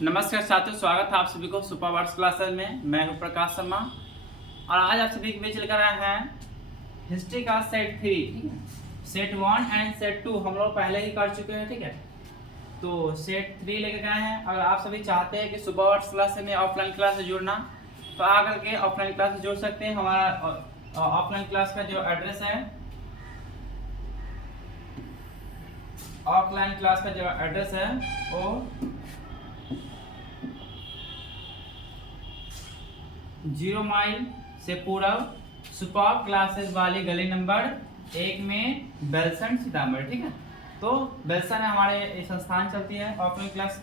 नमस्कार साथियों, स्वागत है आप सभी को सुपर वर्ड्स क्लासेस में। मैं हूं प्रकाश शर्मा और आज आप सभी के बीच लेकर आए हैं हिस्ट्री का सेट 3। ठीक है, सेट 1 एंड सेट 2 हम लोग पहले ही कर चुके हैं। ठीक है, तो सेट 3 लेकर आए हैं। अगर आप सभी चाहते हैं कि सुपर वर्ड्स क्लासेस में ऑफलाइन क्लास से जुड़ना, तो आकर के ऑफलाइन क्लास से जुड़ सकते हैं। हमारा ऑफलाइन क्लास का जो एड्रेस है, ऑफलाइन क्लास का जो एड्रेस है वो 0 माइल से पूर्व सुपर क्लासेस वाली गली नंबर 1 में बेलसन सीतामढ़ी। ठीक है, तो बेलसन में हमारे संस्थान चलती है, ऑफलाइन क्लास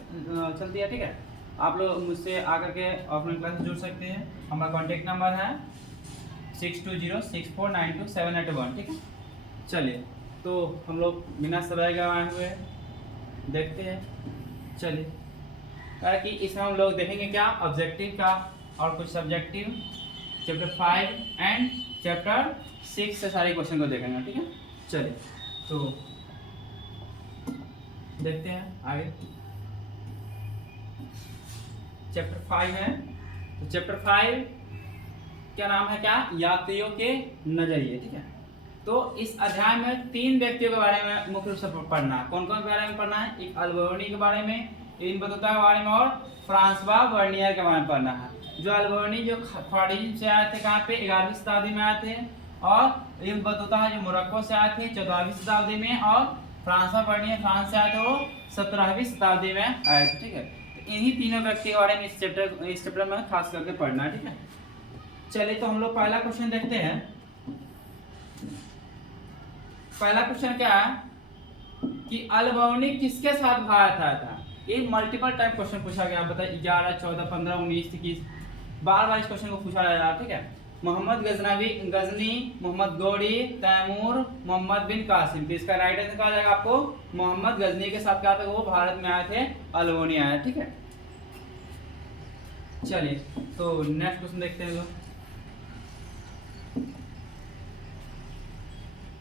चलती है। ठीक है, आप लोग मुझसे आकर के ऑफलाइन क्लास जुड़ सकते हैं। हमारा कॉन्टेक्ट नंबर है 6206492781। ठीक है, चलिए तो हम लोग बिना समय गवाए हुए देखते हैं। चलिए, ताकि इसमें हम लोग देखेंगे क्या ऑब्जेक्टिव का और कुछ सब्जेक्टिव, चैप्टर 5 एंड चैप्टर 6 से सारे क्वेश्चन को देखेंगे। ठीक है, चलिए तो देखते हैं आगे। चैप्टर 5 है, तो चैप्टर 5 क्या नाम है, क्या यात्रियों के नजरिए। ठीक है, तो इस अध्याय में 3 व्यक्तियों के बारे में मुख्य रूप से पढ़ना है। कौन कौन के बारे में पढ़ना है? एक अल्बर्नी के बारे में, इन बतूता के बारे में और फ्रांसवा वर्नियर के बारे में पढ़ना है। जो अल्बर्नी जो फ्रांस से आए थे, कहाँ पे 11वीं शताब्दी में आए थे, और इन बतूता है जो मोरक्को से आए थे 14वीं शताब्दी में, और फ्रांसवा वर्नियर फ्रांस से आए थे, वो 17वीं शताब्दी में आए थे। ठीक है, तो इन्हीं तीनों व्यक्ति के बारे में इस चैप्टर में खास करके पढ़ना है। ठीक है, चलिए तो हम लोग पहला क्वेश्चन देखते हैं। पहला क्वेश्चन क्या है कि अल्बर्नी किसके साथ भारत आया था? ये मल्टीपल टाइप क्वेश्चन पूछा गया। बताइए 11, 14, 15, 19, 21 बार इस क्वेश्चन को पूछा जा रहा है। ठीक है, मोहम्मद गजनी, मोहम्मद गौरी, तैमूर, मोहम्मद बिन कासिम। तो इसका राइट आंसर कहा जाएगा आपको मोहम्मद गजनी के साथ। कहा था वो भारत में आए थे, अल्बर्नी आए। ठीक है, चलिए तो नेक्स्ट क्वेश्चन देखते हैं लोग।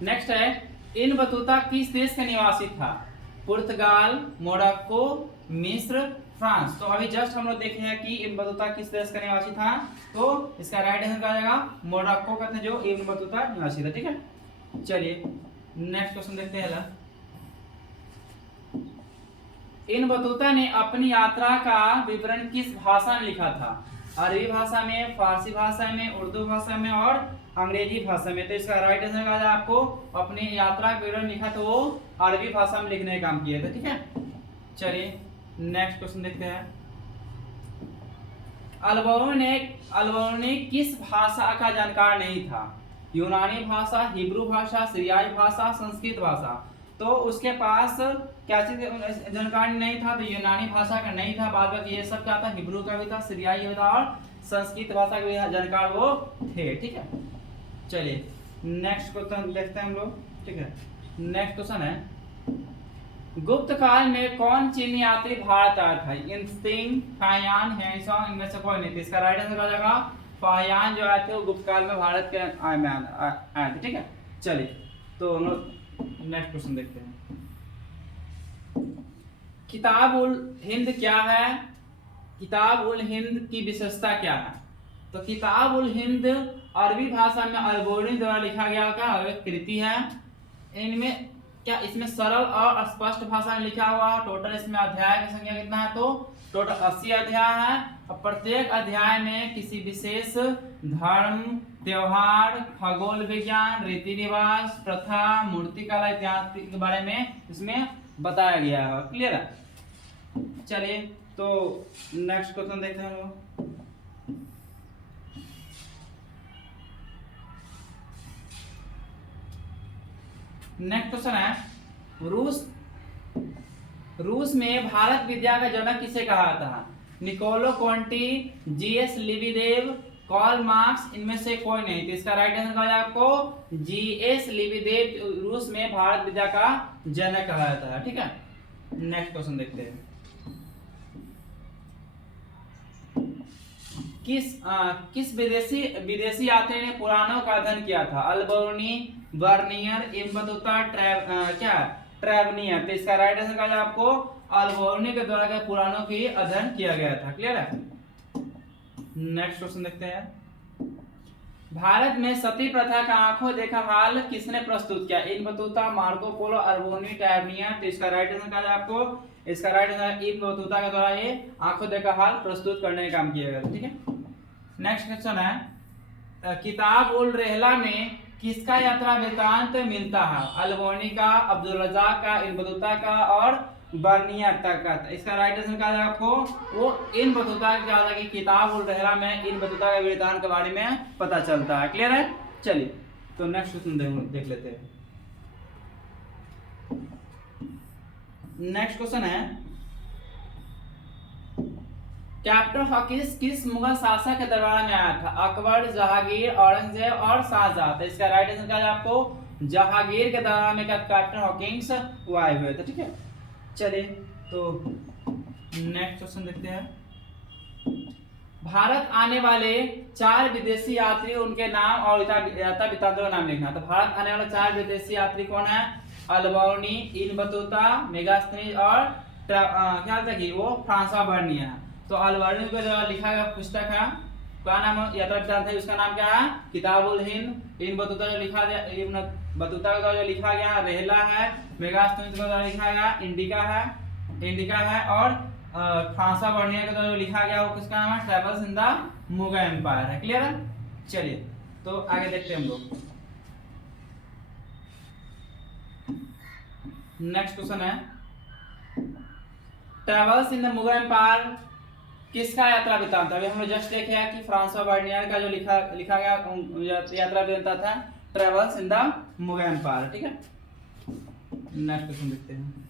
नेक्स्ट है, इन बतूता किस देश का निवासी था? पुर्तगाल, मोरक्को, मिस्र, फ्रांस। तो अभी जस्ट हम लोग देखे हैं कि इब्न बतूता किस देश का निवासी था, तो इसका राइट आंसर क्या आ जाएगा मोरक्को का था जो इब्न बतूता निवासी था। ठीक है, चलिए नेक्स्ट क्वेश्चन देखते हैं। इन बतूता ने अपनी यात्रा का विवरण किस भाषा में लिखा था? अरबी भाषा में, फारसी भाषा में, उर्दू भाषा में और अंग्रेजी भाषा में। तो इसका राइट आंसर क्या है आपको अपनी यात्रा का विवरण लिखा तो वो अरबी भाषा में लिखने का काम किया था। ठीक है, चलिए नेक्स्ट क्वेश्चन देखते हैं। अल्बर्नी किस भाषा का जानकार नहीं था? यूनानी भाषा, हिब्रू भाषा, सीरियाई भाषा, संस्कृत भाषा। तो उसके पास क्या चीज जानकारी नहीं था? तो यूनानी भाषा का नहीं था, बाद में ये सब क्या था, हिब्रू का भी था, सीरियाई भी था और संस्कृत भाषा के भी जानकार वो थे। ठीक है, चलिए नेक्स्ट क्वेश्चन देखते हैं हम लोग। ठीक है, नेक्स्ट क्वेश्चन है, गुप्त काल में कौन चीनी यात्री भारत आया था? इंस्टिंग, फाहियान, हेंसोंग, इनमें से कोई नहीं। तो इसका राइट आंसर आ जाएगा फाहियान जो आए थे वो गुप्त काल में भारत के आए थे। ठीक है, चलिए तो हम लोग नेक्स्ट क्वेश्चन देखते हैं। किताब उल हिंद क्या है? किताब उल हिंद की विशेषता क्या है? तो किताब उल हिंद अरबी भाषा में अल्बर्नी द्वारा लिखा गया का एक कृति है। इनमें क्या इसमें सरल और स्पष्ट भाषा में लिखा हुआ है। टोटल इसमें अध्याय की संख्या कितना है? तो टोटल 80 अध्याय है, और प्रत्येक अध्याय में किसी विशेष धर्म, त्योहार, खगोल विज्ञान, रीति रिवाज, प्रथा, मूर्तिकला इत्यादि के बारे में इसमें बताया गया है। क्लियर है? चलिए तो नेक्स्ट क्वेश्चन देखते हैं हम लोग। नेक्स्ट क्वेश्चन है, रूस में भारत विद्या का जनक किसे कहा था? निकोलो कोंटी, जीएस लिविदेव, कार्ल मार्क्स, इनमें से कोई नहीं। तो इसका राइट आंसर कहा जाए आपको जीएस लिविदेव रूस में भारत विद्या का जनक कहा जाता है। ठीक है, नेक्स्ट क्वेश्चन देखते हैं। किस विदेशी यात्री ने पुराणों का अध्ययन किया था? अल्बर्नी, वर्नियर, इब्न बतूता, ट्रेवनियर। तो इसका राइट आंसर कहा जाए आपको अल्बर्नी के द्वारा के पुराणों की अध्ययन किया गया था। क्लियर है। नेक्स्ट क्वेश्चन देखते हैं। भारत में सती प्रथा का आंखों देखा हाल किसने प्रस्तुत किया? Ibn Battuta, Marco Polo, Alberuni, Tavernier. तो इसका राइट आंसर कहा जाए आपको, इसका राइट आंसर इब्न बतूता के द्वारा ये आंखों देखा हाल प्रस्तुत करने का काम किया गया। ठीक है। नेक्स्ट क्वेश्चन है, किताब उल रहला में किसका यात्रा वृत्तांत मिलता है? अल्बर्नी का, अब्दुल रज़ाक का, इब्न बतूता का और बर्नियर तक का। इसका राइट आंसर कहा जाए आपको वो इब्न बतूता का कि किताब उल रहला में इब्न बतूता के वृत्तांत के बारे में पता चलता है। क्लियर है। चलिए तो नेक्स्ट क्वेश्चन देख लेते हैं। नेक्स्ट क्वेश्चन है, कैप्टन हॉकिंस किस मुगल शासक के दरबार में आया था? अकबर, जहांगीर, औरंगजेब और शाहजहां। तो इसका राइट आंसर क्या है आपको जहांगीर के दरबार में कैप्टन हॉकिंस वो आए हुए थे। ठीक है। चलिए तो नेक्स्ट क्वेश्चन देखते हैं। भारत आने वाले 4 विदेशी यात्री, उनके नाम और यात्रा वृत्तांत का नाम लिखना। तो भारत आने वाले 4 विदेशी यात्री कौन है? अल्बर्नी, इब्न बतूता, मेगास्थनीज और क्या था कि वो फ्रांसवा बर्नियर है। तो अल्बर्नी को जो लिखा गया पुस्तक है, क्या नाम यात्रा वृत्तांत है, उसका नाम क्या है? किताबुल हिंद। इब्न बतूता जो लिखा गया, इब्न बतूता का जो लिखा गया रहला है। मेगास्थनीज का जो लिखा गया इंडिका है और फ्रांसवा बर्नियर का जो लिखा गया वो किसका नाम है? Travels in the Mughal empire है। क्लियर है। चलिए तो आगे देखते हैं हम लोग। नेक्स्ट क्वेश्चन है, travels in the Mughal empire किसका यात्रा वृत्तांत? अभी हम लोग जस्ट देखे हैं कि फ्रांसवा बर्नियर का जो लिखा गया यात्रा वृत्तांत था travels in the Mughal empire. ठीक है। नेक्स्ट क्वेश्चन देखते हैं।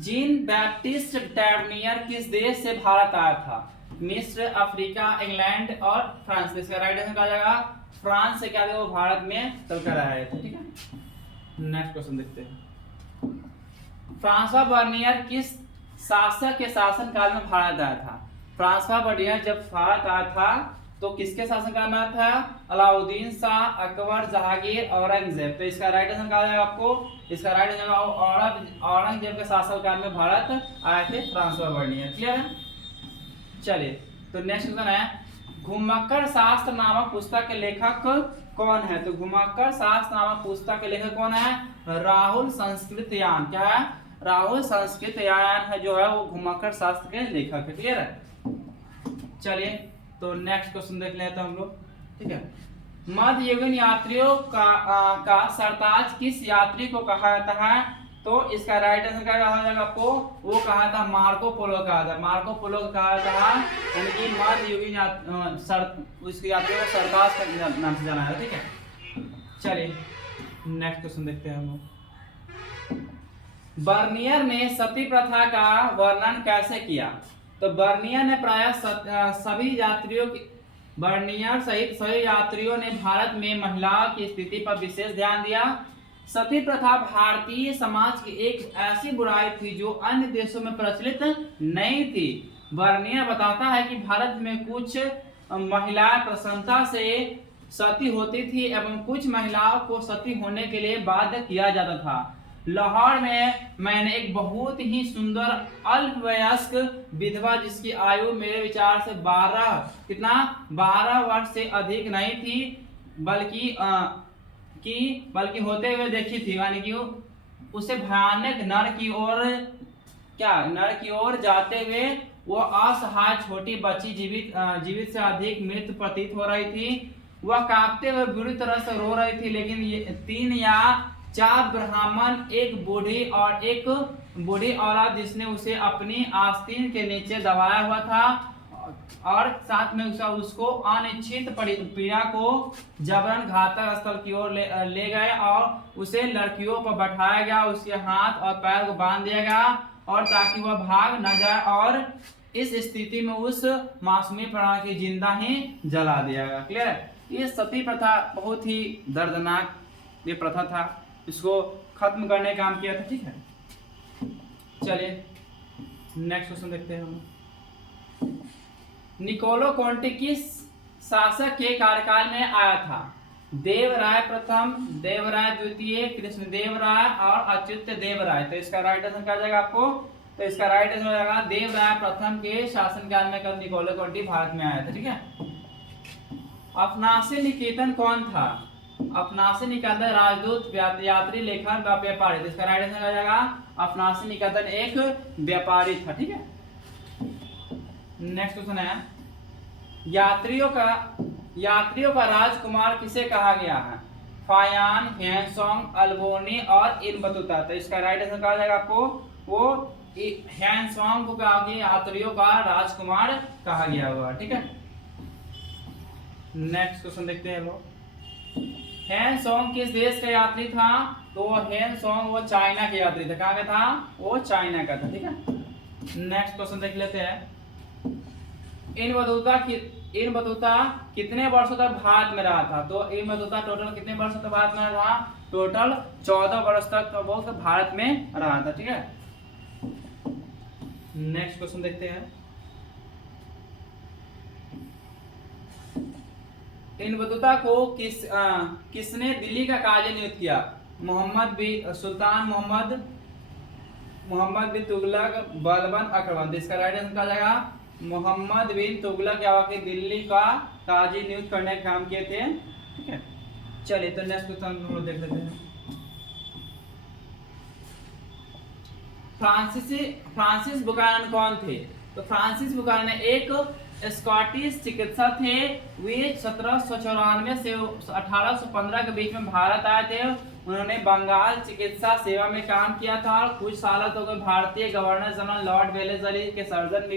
जीन बैप्टिस्ट टैवर्नियर किस देश से भारत आया था? मिस्र, अफ्रीका, इंग्लैंड और फ्रांस। इसका राइट आंसर कहा जाएगा फ्रांस से क्या वो भारत में चलकर आए थे। ठीक है। नेक्स्ट क्वेश्चन देखते हैं। फ्रांसवा बर्नियर किस शासक के शासन काल में भारत आया था? फ्रांसवा बर्नियर जब भारत आया था तो किसके शासन काल में आया था? अलाउद्दीन शाह, अकबर, जहांगीर, औरंगजेब। तो इसका राइट आंसर कहा जाएगा आपको, इसका राइट आंसर औरंगजेब के शासन काल में भारत आए थे फ्रांसवा बर्नियर। क्लियर है। चलिए तो नेक्स्ट क्वेश्चन है, घुमक्कड़ शास्त्र नामक पुस्तक के लेखक कौन है? तो घुमक्कड़ शास्त्र नामक पुस्तक के लेखक कौन है? राहुल संस्कृतयान। क्या है? राहुल संस्कृतयान है जो है वो घुमक्कड़ शास्त्र के लेखक है। क्लियर है। चलिए तो नेक्स्ट क्वेश्चन देख लेते हैं हम लोग। ठीक है। मध्ययुगीन यात्रियों का सरताज किस यात्री को कहा जाता है? तो इसका राइट आंसर क्या कहा जाएगा आपको? वो कहा था मार्को पोलो कहा था। मार्को पोलो को कहा था, यानी कि मध्ययुगीन उसके यात्रियों को सरताज का नाम से जाना है। ठीक है। चलिए नेक्स्ट क्वेश्चन देखते हैं हम लोग। बर्नियर ने सती प्रथा का वर्णन कैसे किया? तो बर्नियर ने प्रायः सभी यात्रियों की बर्नियर सहित सभी यात्रियों ने भारत में महिलाओं की स्थिति पर विशेष ध्यान दिया। सती प्रथा भारतीय समाज की एक ऐसी बुराई थी जो अन्य देशों में प्रचलित नहीं थी। बर्नियर बताता है कि भारत में कुछ महिलाएं प्रसन्नता से सती होती थी एवं कुछ महिलाओं को सती होने के लिए बाध्य किया जाता था। लाहौर में मैंने एक बहुत ही सुंदर अल्पवयस्क विधवा जिसकी आयु मेरे विचार से 12 वर्ष से अधिक नहीं थी बल्कि होते हुए देखी थी, यानी कि उसे भयानक नर की ओर जाते हुए वो असहाय छोटी बच्ची जीवित से अधिक मृत प्रतीत हो रही थी। वह कांपते हुए बुरी तरह से रो रही थी, लेकिन ये 3 या 4 ब्राह्मण, एक बूढ़ी औरत जिसने उसे अपनी आस्तीन के नीचे दबाया हुआ था और साथ में उसको अनिश्चित पीड़ा को जबरन घातक स्थल की ओर ले गए और उसे लड़कियों पर बैठाया गया, उसके हाथ और पैर को बांध दिया गया और ताकि वह भाग न जाए और इस स्थिति में उस मासूमी प्राणी की जिंदा ही जला दिया गया। क्लियर। ये सती प्रथा बहुत ही दर्दनाक ये प्रथा था, इसको खत्म करने का काम किया था। ठीक है। चलिए नेक्स्ट क्वेश्चन देखते हैं हम। निकोलो कोंटी किस शासक के कार्यकाल में आया था? देवराय प्रथम, देवराय द्वितीय, कृष्णदेव राय और अच्युत देव राय। तो इसका राइट आंसर क्या जाएगा आपको? तो इसका राइट आंसर हो जाएगा देवराय प्रथम के शासनकाल में कब निकोलो कंटी भारत में आया था। ठीक है। अफनासी निकेतन कौन था? अफनासी निकेतन राजदूत, यात्री, लेखक, व्यापारी। तो इसका राइट आंसर हो जाएगा अफनासी निकेतन एक व्यापारी था। ठीक है। नेक्स्ट क्वेश्चन है, यात्रियों का राजकुमार किसे कहा गया है? फायान, हैंसोंग, अल्बोनी और इब्न बतूता। तो इसका राइट आंसर कहा जाएगा आपको? वो हैंसोंग को कहा गया यात्रियों का राजकुमार कहा गया हुआ। ठीक है। नेक्स्ट क्वेश्चन देखते हैं लोग, हैंसोंग किस देश का यात्री था? तो हैंसोंग वो चाइना के यात्री था। कहाँ का था? वो चाइना का था। ठीक है। नेक्स्ट क्वेश्चन देख लेते हैं, इब्न बतूता कितने वर्षों तक भारत में रहा था? तो इब्न बतूता टोटल कितने वर्षों तक भारत में रहा? टोटल 14 वर्ष तक वो भारत में रहा था। ठीक है। नेक्स्ट क्वेश्चन देखते हैं, इब्न बतूता को किसने दिल्ली का काजी नियुक्त किया? सुल्तान मोहम्मद बिन तुगलक, बलबन अकबर। इसका राइट आंसर क्या जाएगा? मोहम्मद बिन तुगलक के दिल्ली का काजी नियुक्त करने का काम किए थे। ठीक है। चलिए तो नेक्स्ट क्वेश्चन हम लोग देख लेते हैं, फ्रांसिस बुकानन कौन थे? तो फ्रांसिस बुकानन एक स्कॉटिश चिकित्सक थे। वे 1794 से 1815 के बीच में भारत आए थे। उन्होंने बंगाल चिकित्सा सेवा में काम किया था और कुछ सालों तक भारतीय गवर्नर जनरल लॉर्ड वेलेस्ली के सर्जन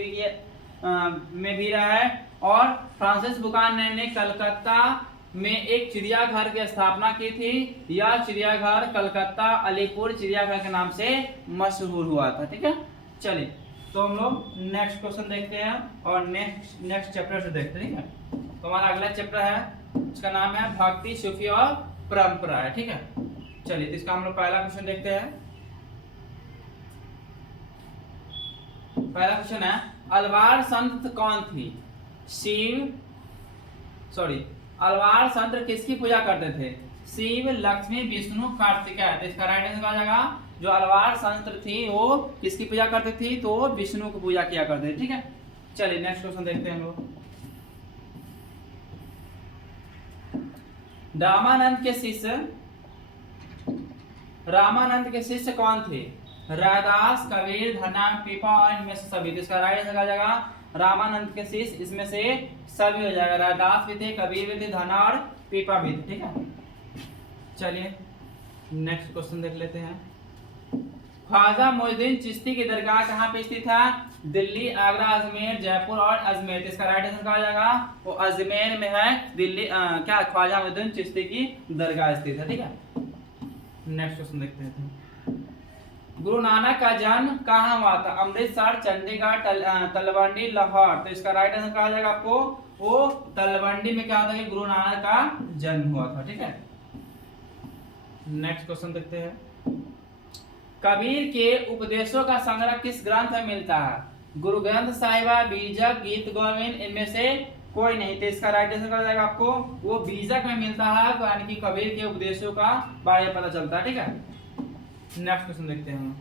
में भी रहा है। और फ्रांसिस बुकानन ने कलकत्ता में एक चिड़ियाघर की स्थापना की थी। यह चिड़ियाघर कलकत्ता अलीपुर चिड़ियाघर के नाम से मशहूर हुआ था। ठीक है। चलिए तो हम लोग नेक्स्ट क्वेश्चन देखते हैं और नेक्स्ट चैप्टर से देखते हैं। ठीक है। तो हमारा अगला चैप्टर है, उसका नाम है भक्ति, सूफी और परंपरा है। ठीक है। चलिए तो इसका हम लोग पहला क्वेश्चन देखते हैं। पहला क्वेश्चन है, अलवार संत कौन थी? अलवार संत किसकी पूजा करते थे? शिव, लक्ष्मी, विष्णु, कार्तिकेय। तो इसका राइट आंसर आ जाएगा, जो अलवार संत थी वो किसकी पूजा करती थी? तो विष्णु की पूजा किया करते थे। ठीक है। चलिए नेक्स्ट क्वेश्चन देखते हैं हम लोग, रामानंद के शिष्य कौन थे? रैदास, कबीर, धना, पीपा और इनमें से सभी। तो इसका राइट आंसर आ जाएगा रामानंद के शिष्य इसमें से सभी हो जाएगा। रैदास भी थे, कबीर भी थे, धना और पीपा भी थे। ठीक है। चलिए नेक्स्ट क्वेश्चन देख लेते हैं, ख्वाजा मोइनुद्दीन चिश्ती की दरगाह कहाँ पे स्थित है? दिल्ली, आगरा, अजमेर, जयपुर और अजमेर। इसका राइट आंसर क्या हो जाएगा? वो अजमेर में है। दिल्ली क्या ख्वाजा मोइनुद्दीन चिश्ती की दरगाह स्थित है। ठीक है। नेक्स्ट क्वेश्चन देखते हैं, गुरु नानक का जन्म कहाँ हुआ था? अमृतसर, चंडीगढ़, तलवंडी, लाहौर। तो इसका राइट आंसर क्या हो जाएगा आपको? वो तलवंडी में क्या होता है? गुरु नानक का जन्म हुआ था। ठीक है। नेक्स्ट क्वेश्चन देखते हैं, कबीर के उपदेशों का संग्रह किस ग्रंथ में मिलता है? गुरु ग्रंथ साहिबा, बीजक, गीत गोविंद, इनमें से कोई नहीं। तो इसका राइट आंसर क्या हो जाएगा आपको? वो बीजक में मिलता है, यानी कि कबीर के उपदेशों का बारे में पता चलता है। ठीक है। नेक्स्ट क्वेश्चन देखते हैं,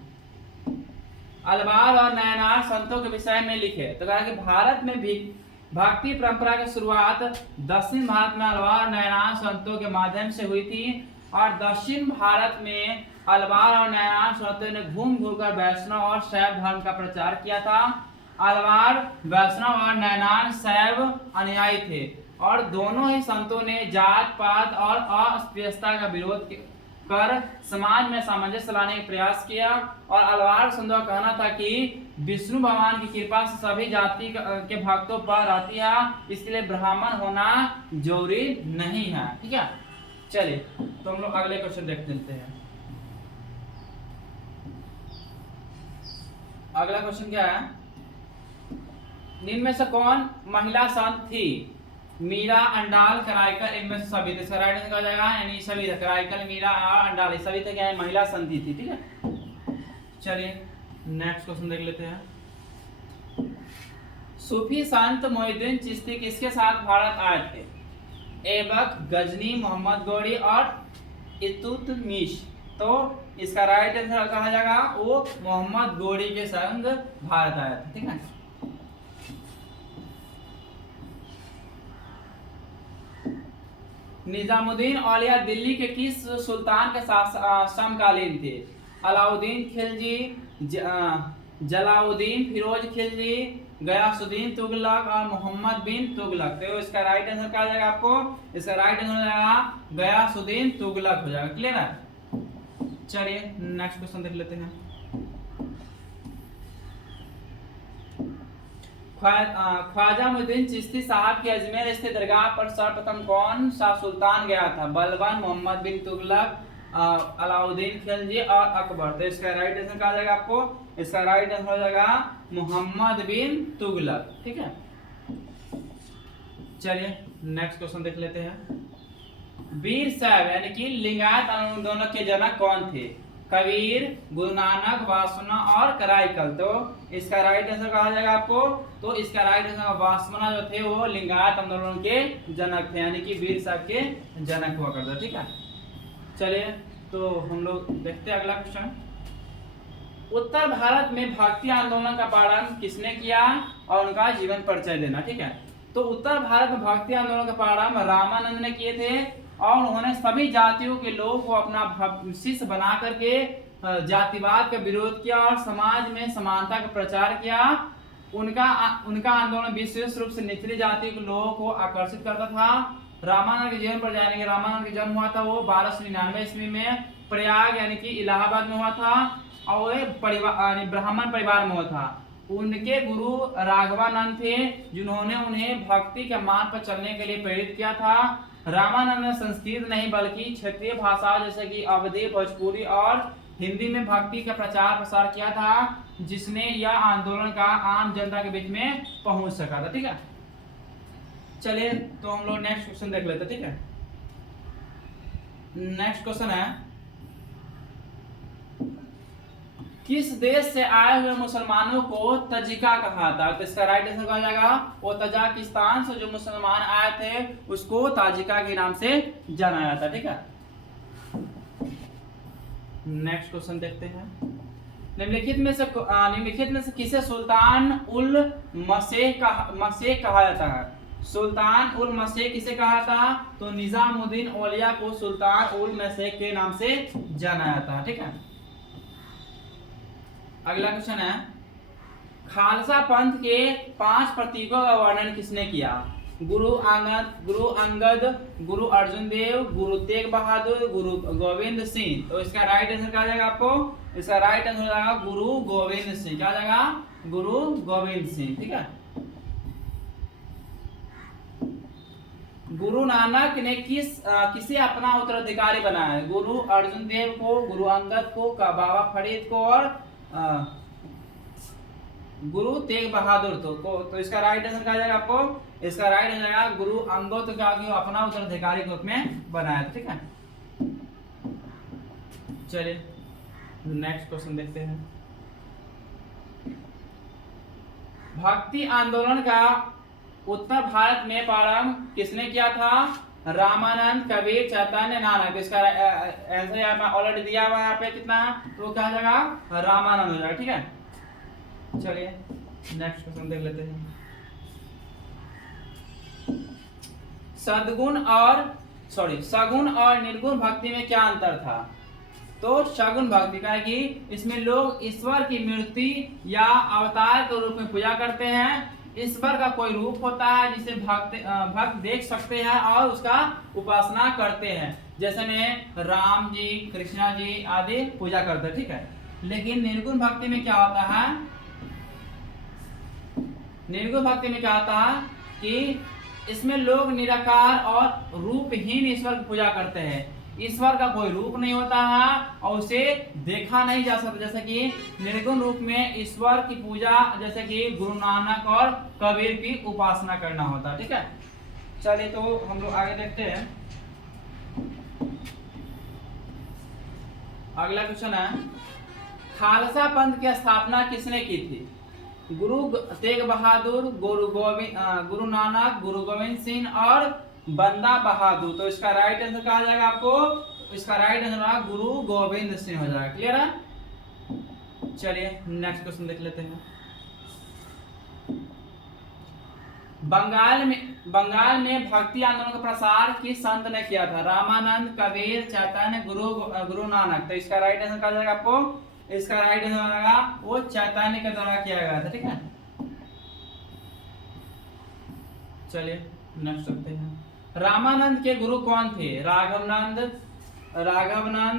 अलवार और नयनार संतों के विषय में लिखे। तो कहा कि भारत में भी भक्ति परंपरा की शुरुआत दक्षिण भारत में अलवार और नयनार संतों के माध्यम से हुई थी। और दक्षिण भारत में अलवार और नयनार संतों ने घूम घूमकर वैष्णव और शैव धर्म का प्रचार किया था। अलवार वैष्णव और नयनार शैव अनुयायी थे और दोनों ही संतों ने जात पात और अस्पृश्यता का विरोध कर समाज में सामंजस्य लाने का प्रयास किया। और अलवार संतों का कहना था कि विष्णु भगवान की कृपा से सभी जाति के भक्तों पर आती है, इसलिए ब्राह्मण होना जरूरी नहीं है। ठीक है। चलिए तो हम लोग अगले क्वेश्चन देख लेते हैं। अगला क्वेश्चन क्या है, निम्न में से कौन महिला संत थी? मीरा, अंडाल, कराइकल, इनमें से सभी। इसका राइट आंसर क्या हो जाएगा? यानी सभी कराइकल, मीरा और अंडाल सभी थे क्या है? महिला संत थी। ठीक है। चलिए नेक्स्ट क्वेश्चन देख लेते हैं, सूफी संत मोहिउद्दीन चिश्ती किसके साथ भारत आए थे? ऐबक, गजनी, मोहम्मद गौरी और इल्तुतमिश। तो इसका राइट आंसर कहा जाएगा वो मोहम्मद गौरी के संग भारत आया था। ठीक है, निजामुद्दीन औलिया दिल्ली के किस सुल्तान के समकालीन थे? अलाउद्दीन खिलजी, जलाउद्दीन फिरोज खिलजी, गयासुद्दीन तुगलक और मोहम्मद बिन तुगलक। तो इसका राइट आंसर क्या हो जाएगा आपको? इसका राइट आंसर हो जाएगा गयासुद्दीन तुगलक हो जाएगा। क्लियर है? चलिए नेक्स्ट क्वेश्चन देख लेते हैं। ख्वाजा मुइनुद्दीन चिश्ती साहब की अजमेर स्थित दरगाह पर सर्वप्रथम कौन सा सुल्तान गया था? बलबन, मोहम्मद बिन तुगलक, अलाउद्दीन खिलजी और अकबर। तो इसका राइट आंसर क्या आ जाएगा आपको? इसका राइट आंसर हो जाएगा मोहम्मद बिन तुगलक। ठीक है, चलिए नेक्स्ट क्वेश्चन देख लेते हैं। वीर साहब यानी कि लिंगायत आंदोलन के जनक कौन थे? कबीर, गुरु नानक, वासुना और कराईकल। तो इसका राइट आंसर कहा जाएगा आपको? तो इसका राइट आंसर वासुना जो थे वो लिंगायत आंदोलन के जनक थे, यानी कि वीर साहब के जनक हुआ करते। ठीक है, चलिए तो हम लोग देखते हैं अगला क्वेश्चन। उत्तर भारत में भक्ति आंदोलन का प्रारंभ किसने किया और उनका जीवन परिचय देना। ठीक है, तो उत्तर भारत में भक्ति आंदोलन का प्रारंभ रामानंद ने किए थे और उन्होंने सभी जातियों के लोगों को अपना शिष्य बना करके जातिवाद का विरोध किया और समाज में समानता का प्रचार किया। उनका आंदोलन विशेष रूप से निचली जाति के लोगों को आकर्षित करता था। रामानंद के जीवन पर जानेंगे। रामानंद का जन्म हुआ था वो 1299 ईस्वी में प्रयाग यानी कि इलाहाबाद में हुआ था और ब्राह्मण परिवार में हुआ था। उनके गुरु राघवानंद थे जिन्होंने उन्हें भक्ति के मार्ग पर चलने के लिए प्रेरित किया था। रामानंद ने संस्कृत नहीं बल्कि क्षेत्रीय भाषा जैसे कि अवधी, भोजपुरी और हिंदी में भक्ति का प्रचार प्रसार किया था, जिसने यह आंदोलन का आम जनता के बीच में पहुंच सका था। ठीक है, चलिए तो हम लोग नेक्स्ट क्वेश्चन देख लेते हैं। ठीक है, नेक्स्ट क्वेश्चन है किस देश से आए हुए मुसलमानों को तजिका कहा था? तो इसका राइट आंसर कहा जाएगा वो तजाकिस्तान से जो मुसलमान आए थे उसको ताजिका के नाम से जाना जाता। ठीक है, नेक्स्ट क्वेश्चन देखते हैं। निम्नलिखित में से किसे सुल्तान उल मसीह कहा जाता है? सुल्तान उल मसीह किसे कहा था? तो निजामुद्दीन औलिया को सुल्तान उल मसीह के नाम से जाना जाता है। ठीक है, अगला क्वेश्चन है खालसा पंथ के 5 प्रतीकों का वर्णन किसने किया? गुरु अंगद, गुरु अर्जुन देव, गुरु तेग बहादुर, गुरु गोविंद सिंह। तो इसका राइट आंसर क्या जाएगा आपको? इसका राइट आंसर हो जाएगा गुरु गोविंद सिंह। क्या जाएगा? गुरु गोविंद सिंह। ठीक है, गुरु नानक ने किसे अपना उत्तराधिकारी बनाया? गुरु अर्जुन देव को, गुरु अंगद को, बाबा फरीद को और गुरु तेग बहादुर तो इसका राइट आंसर क्या जाएगा आपको? इसका राइट आंसर जाएगा गुरु अंगद को अपना उत्तराधिकारी के रूप में बनाया। ठीक है, चलिए नेक्स्ट क्वेश्चन देखते हैं। भक्ति आंदोलन का उत्तर भारत में प्रारंभ किसने किया था? रामानंद, कबीर, चैतन्य, नानक। इसका आंसर यहाँ पे ऑलरेडी दिया हुआ है यहाँ पे कितना, तो क्या जाएगा? रामानंद हो जाएगा। ठीक है, चलिए नेक्स्ट क्वेश्चन देख लेते हैं। सगुण और निर्गुण भक्ति में क्या अंतर था? तो सगुण भक्ति का है कि इसमें लोग ईश्वर की मूर्ति या अवतार के रूप में पूजा करते हैं। ईश्वर का कोई रूप होता है जिसे भक्त देख सकते हैं और उसका उपासना करते हैं, जैसे में राम जी, कृष्णा जी आदि पूजा करते हैं। ठीक है, लेकिन निर्गुण भक्ति में क्या होता है? निर्गुण भक्ति में क्या होता है कि इसमें लोग निराकार और रूपहीन ईश्वर की पूजा करते हैं। ईश्वर का कोई रूप नहीं होता है और उसे देखा नहीं जा सकता, जैसे कि निर्गुण रूप में ईश्वर की पूजा जैसे कि गुरु नानक और कबीर की उपासना करना होता है। ठीक है, चलिए तो हम लोग आगे देखते हैं। अगला क्वेश्चन है खालसा पंथ की स्थापना किसने की थी? गुरु तेग बहादुर, गुरु नानक, गुरु गोविंद सिंह और बंदा बहादुर। तो इसका राइट आंसर कहा जाएगा आपको, इसका राइट आंसर होगा गुरु गोविंद सिंह हो जाएगा। क्लियर है? चलिए नेक्स्ट क्वेश्चन देख लेते हैं। बंगाल में भक्ति आंदोलन का प्रसार किस संत ने किया था? रामानंद, कबीर, चैतन्य, गुरु नानक। तो इसका राइट आंसर कहा जाएगा आपको, इसका राइट आंसर होगा वो चैतन्य के द्वारा किया गया था। ठीक है, चलिए नेक्स्ट देखते हैं। रामानंद के गुरु कौन थे? राघवानंद,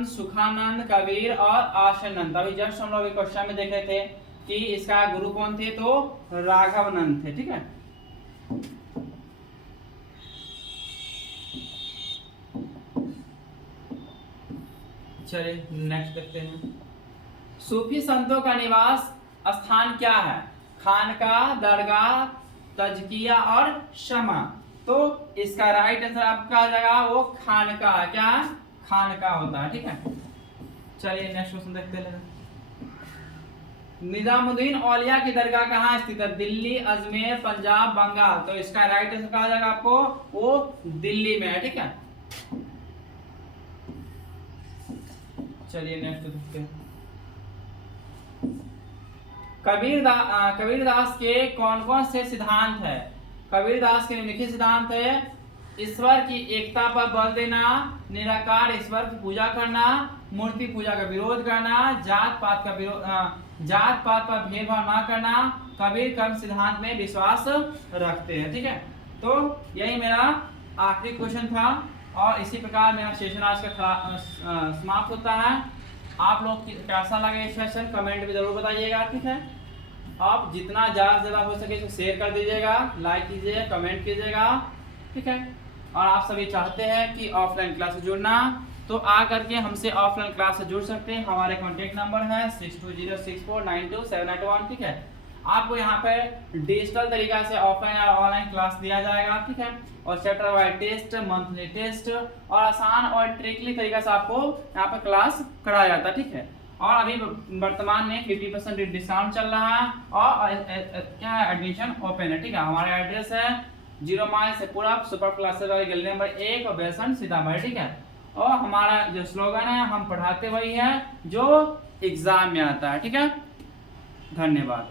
सुखानंद, कबीर और आशनानंद। अभी जस्ट हम लोग क्वेश्चन में देखे थे कि इसका गुरु कौन थे, तो राघवानंद थे। ठीक है, चलिए नेक्स्ट देखते हैं। सूफी संतों का निवास स्थान क्या है? खानकाह, दरगाह, तजकिया और शमा। तो इसका राइट आंसर आपका आ जाएगा वो खानकाह। क्या? खानकाह होता है। ठीक है, चलिए नेक्स्ट क्वेश्चन देखते हैं। निजामुद्दीन औलिया की दरगाह कहाँ स्थित है? दिल्ली, अजमेर, पंजाब, बंगाल। तो इसका राइट आंसर कहा जाएगा आपको वो दिल्ली में है। ठीक है, चलिए नेक्स्ट देखते हैं। कबीरदास के कौन कौन से सिद्धांत है? कबीरदास के निम्नलिखित सिद्धांत है: ईश्वर की एकता पर बल देना, निराकार ईश्वर की पूजा करना, मूर्ति पूजा का विरोध करना, जात पात पर भेदभाव न करना, कबीर कर्म सिद्धांत में विश्वास रखते हैं। ठीक है, तो यही मेरा आखिरी क्वेश्चन था और इसी प्रकार मेरा सेशन आज का समाप्त होता है। आप लोग कैसा लगे ये सेशन कमेंट में जरूर बताइएगा। ठीक है, आप जितना ज़्यादा हो सके तो शेयर कर दीजिएगा, लाइक कीजिए, कमेंट कीजिएगा। ठीक है, और आप सभी चाहते हैं कि ऑफलाइन क्लास से जुड़ना, तो आ करके हमसे ऑफलाइन क्लास से जुड़ सकते हैं। हमारे कॉन्टेक्ट नंबर है 6206492781। ठीक है, आपको यहाँ पे डिजिटल तरीका से ऑफलाइन और ऑनलाइन क्लास दिया जाएगा। ठीक है, और chapter wise test, monthly test और आसान और ट्रिकली तरीका से आपको यहाँ पे क्लास कराया जाता है। ठीक है, और अभी वर्तमान में 50% डिस्काउंट चल रहा है और क्या एडमिशन ओपन है। ठीक है, हमारा एड्रेस है 0 माइल से पूरा सुपर क्लासेस वाली गली नंबर 1 और बेसन सीतामढ़ी। ठीक है, और हमारा जो स्लोगन है हम पढ़ाते वही है जो एग्जाम में आता है। ठीक है, धन्यवाद।